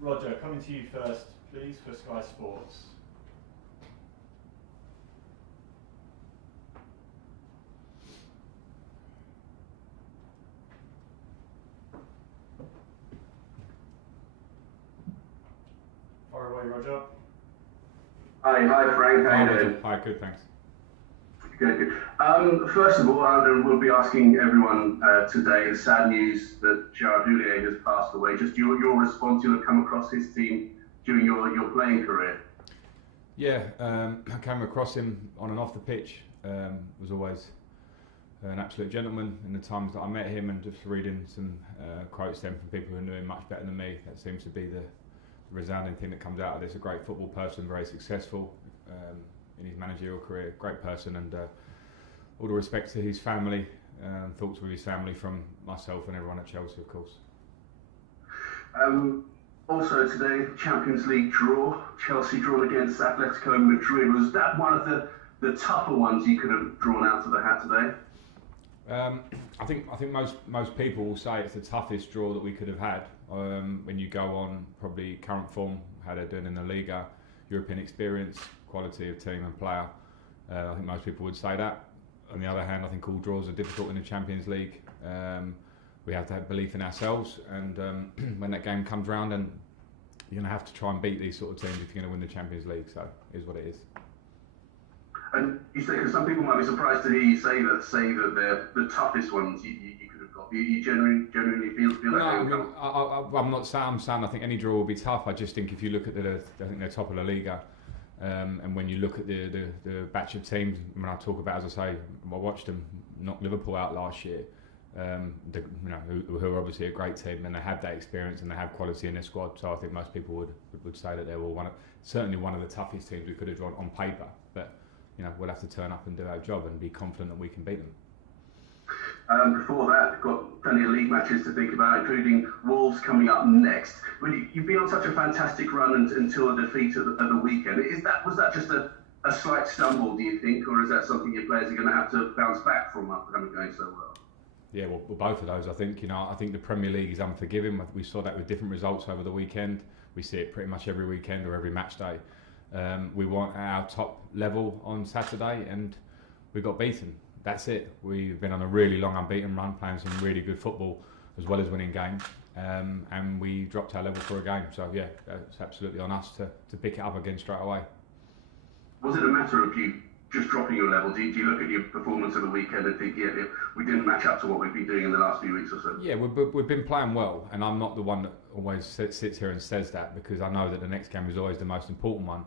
Roger, coming to you first, please, for Sky Sports. Fire away, Roger. Hi Frank, how you doing? Hi, good, thanks. Good. First of all, we'll be asking everyone today the sad news that Gerard Houllier has passed away. Just your response, you'll have come across his team during your playing career. Yeah, I came across him on and off the pitch. Was always an absolute gentleman in the times that I met him, and just reading some quotes then from people who knew him much better than me. That seems to be the resounding thing that comes out of this. A great football person, very successful in his managerial career, great person, and all the respect to his family, thoughts with his family from myself and everyone at Chelsea, of course. Also today, Champions League draw, Chelsea drawn against Atletico Madrid. Was that one of the tougher ones you could have drawn out of the hat today? I think most people will say it's the toughest draw that we could have had. When you go on probably current form, how they're doing in the Liga, European experience, quality of team and player, I think most people would say that. On the other hand, I think all draws are difficult in the Champions League. We have to have belief in ourselves, and when that game comes round, and you're going to have to try and beat these sort of teams if you're going to win the Champions League. So it is what it is. And you say, because some people might be surprised to hear you say that they're the toughest ones you could have got. You genuinely feel like no, I'm not saying. I'm saying I think any draw will be tough. I just think if you look at I think they're top of the Liga, and when you look at the batch of teams, when I talk about, as I say, I watched them knock Liverpool out last year. Who are obviously a great team, and they have that experience and they have quality in their squad. So I think most people would say that they were certainly one of the toughest teams we could have drawn on paper. But we'll have to turn up and do our job and be confident that we can beat them. Before that, we've got plenty of league matches to think about, including Wolves coming up next. You've been on such a fantastic run until the defeat at the weekend. Was that just a slight stumble, do you think, or is that something your players are going to have to bounce back from after having going so well? Yeah, well, both of those. I think I think the Premier League is unforgiving. We saw that with different results over the weekend. We see it pretty much every weekend or every match day. We want our top level on Saturday, and we got beaten. That's it. We've been on a really long unbeaten run, playing some really good football as well as winning games, and we dropped our level for a game. So yeah, it's absolutely on us to pick it up again straight away. Was it a matter of you just dropping your level? Do you look at your performance of the weekend and think, yeah, we didn't match up to what we've been doing in the last few weeks or so? Yeah, we've been playing well, and I'm not the one that always sits here and says that, because I know that the next game is always the most important one.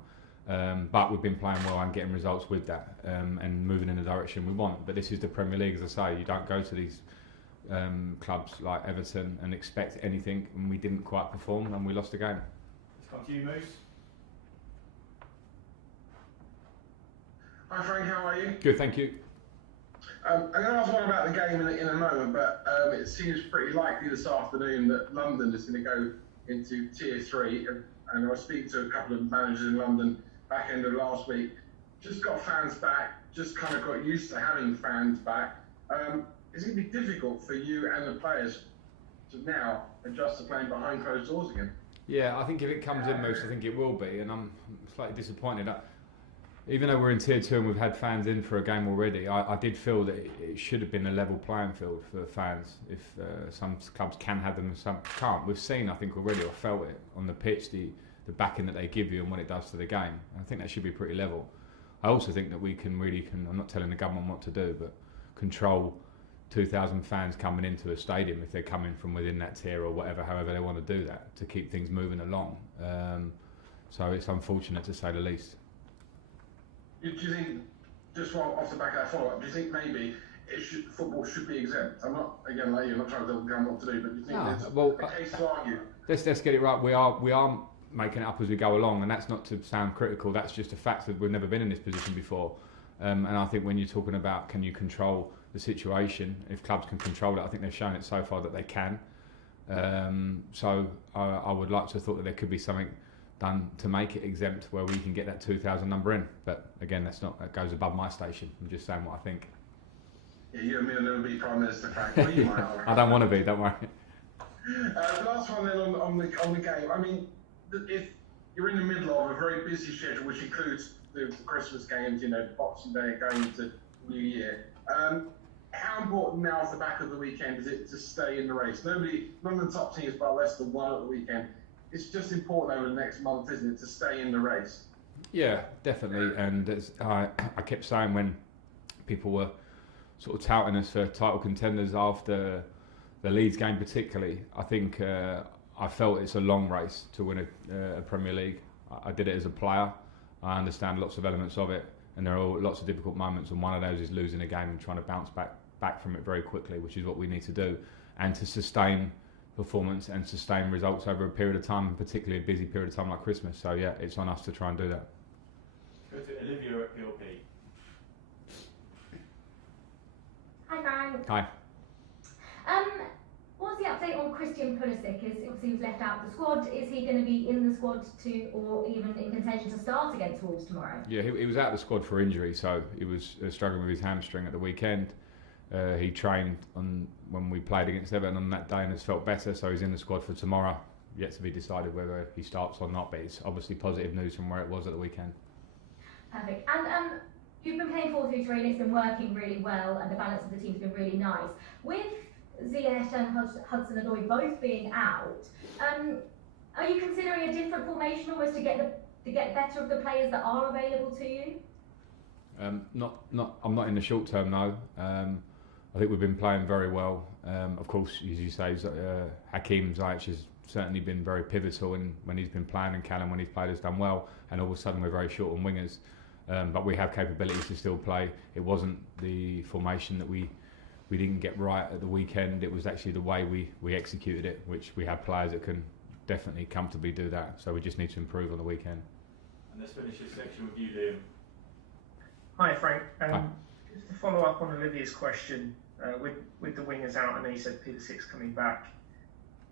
But we've been playing well and getting results with that, and moving in the direction we want. But this is the Premier League, as I say. You don't go to these clubs like Everton and expect anything, and we didn't quite perform, and we lost the game. Let's come to you, Moose. Hi Frank, how are you? Good, thank you. I'm going to ask one about the game in a moment, but it seems pretty likely this afternoon that London is going to go into Tier 3, and I was speaking to a couple of managers in London back end of last week. Just got fans back, just kind of got used to having fans back. Is it going to be difficult for you and the players to now adjust to playing behind closed doors again? Yeah, I think if it comes in, Moose, I think it will be, and I'm slightly disappointed. Even though we're in Tier 2 and we've had fans in for a game already, I did feel that it should have been a level playing field for fans. If some clubs can have them and some can't. We've seen, I think already, or felt it on the pitch, the backing that they give you and what it does to the game. I think that should be pretty level. I also think that we can I'm not telling the government what to do, but control 2,000 fans coming into a stadium if they're coming from within that tier or whatever, however they want to do that, to keep things moving along. So it's unfortunate, to say the least. Do you think, just off the back of that follow-up, do you think maybe football should be exempt? I'm not, again, like you, I'm not trying to tell the government what to do, but do you think there's a case to argue? Let's get it right. We are making it up as we go along, and that's not to sound critical. That's just a fact that we've never been in this position before. And I think when you're talking about can you control the situation, if clubs can control it, I think they've shown it so far that they can. So I would like to have thought that there could be something done to make it exempt where we can get that 2,000 number in. But again, that goes above my station. I'm just saying what I think. Yeah, you and me will never be Prime Minister, Frank. Well, I don't want to be, don't worry. Last one then on the game. I mean, if you're in the middle of a very busy schedule, which includes the Christmas games, Boxing Day going into New Year, how important now off the back of the weekend is it to stay in the race? None of the top teams by less than one at the weekend. It's just important over the next month, isn't it, to stay in the race? Yeah, definitely. And as I kept saying when people were sort of touting us for title contenders after the Leeds game particularly, I think I felt it's a long race to win a Premier League. I did it as a player. I understand lots of elements of it, and there are lots of difficult moments, and one of those is losing a game and trying to bounce back from it very quickly, which is what we need to do, and to sustain performance and sustain results over a period of time, and particularly a busy period of time like Christmas. So yeah, it's on us to try and do that. Go to Olivia at PLP. Hi, Frank. Hi. What's the update on Christian Pulisic? Obviously, he was left out of the squad. Is he going to be in the squad or even in contention to start against Wolves tomorrow? Yeah, he was out of the squad for injury, so he was struggling with his hamstring at the weekend. He trained when we played against Everton on that day and has felt better, so he's in the squad for tomorrow. Yet to be decided whether he starts or not, but it's obviously positive news from where it was at the weekend. Perfect. And you've been playing 4-3-3 and it's been working really well, and the balance of the team's been really nice. With Ziyech and Hudson-Odoi both being out, are you considering a different formation almost to get better of the players that are available to you? I'm not in the short term, no. I think we've been playing very well. Of course, as you say, Hakim Ziyech has certainly been very pivotal when he's been playing, and Callum, when he's played, has done well. And all of a sudden, we're very short on wingers. But we have capabilities to still play. It wasn't the formation that we didn't get right at the weekend. It was actually the way we executed it, which we have players that can definitely comfortably do that. So we just need to improve on the weekend. And let's finish this section with you, Liam. Hi, Frank. Hi. Just to follow up on Olivia's question, with the wingers out, I know you said Pulisic's coming back.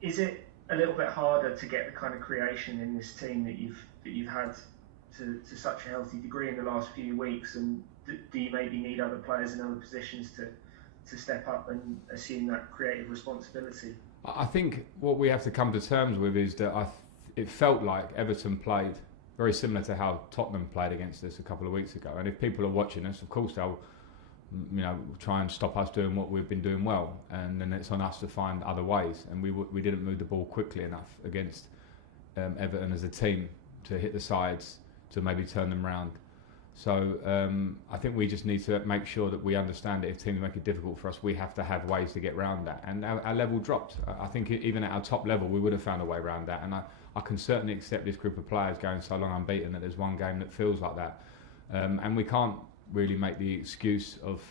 Is it a little bit harder to get the kind of creation in this team that you've had to such a healthy degree in the last few weeks? And do you maybe need other players in other positions to step up and assume that creative responsibility? I think what we have to come to terms with is that it felt like Everton played very similar to how Tottenham played against us a couple of weeks ago. And if people are watching us, of course they'll try and stop us doing what we've been doing well. And then it's on us to find other ways. And we didn't move the ball quickly enough against Everton as a team to hit the sides to maybe turn them round. So I think we just need to make sure that we understand that if teams make it difficult for us, we have to have ways to get around that. And our level dropped. I think even at our top level, we would have found a way around that. And I can certainly accept this group of players going so long unbeaten that there's one game that feels like that. And we can't really make the excuse of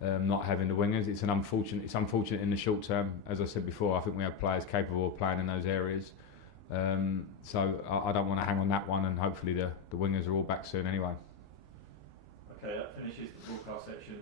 not having the wingers. It's unfortunate in the short term. As I said before, I think we have players capable of playing in those areas. So I don't want to hang on that one, and hopefully the wingers are all back soon anyway. Okay, that finishes the broadcast section.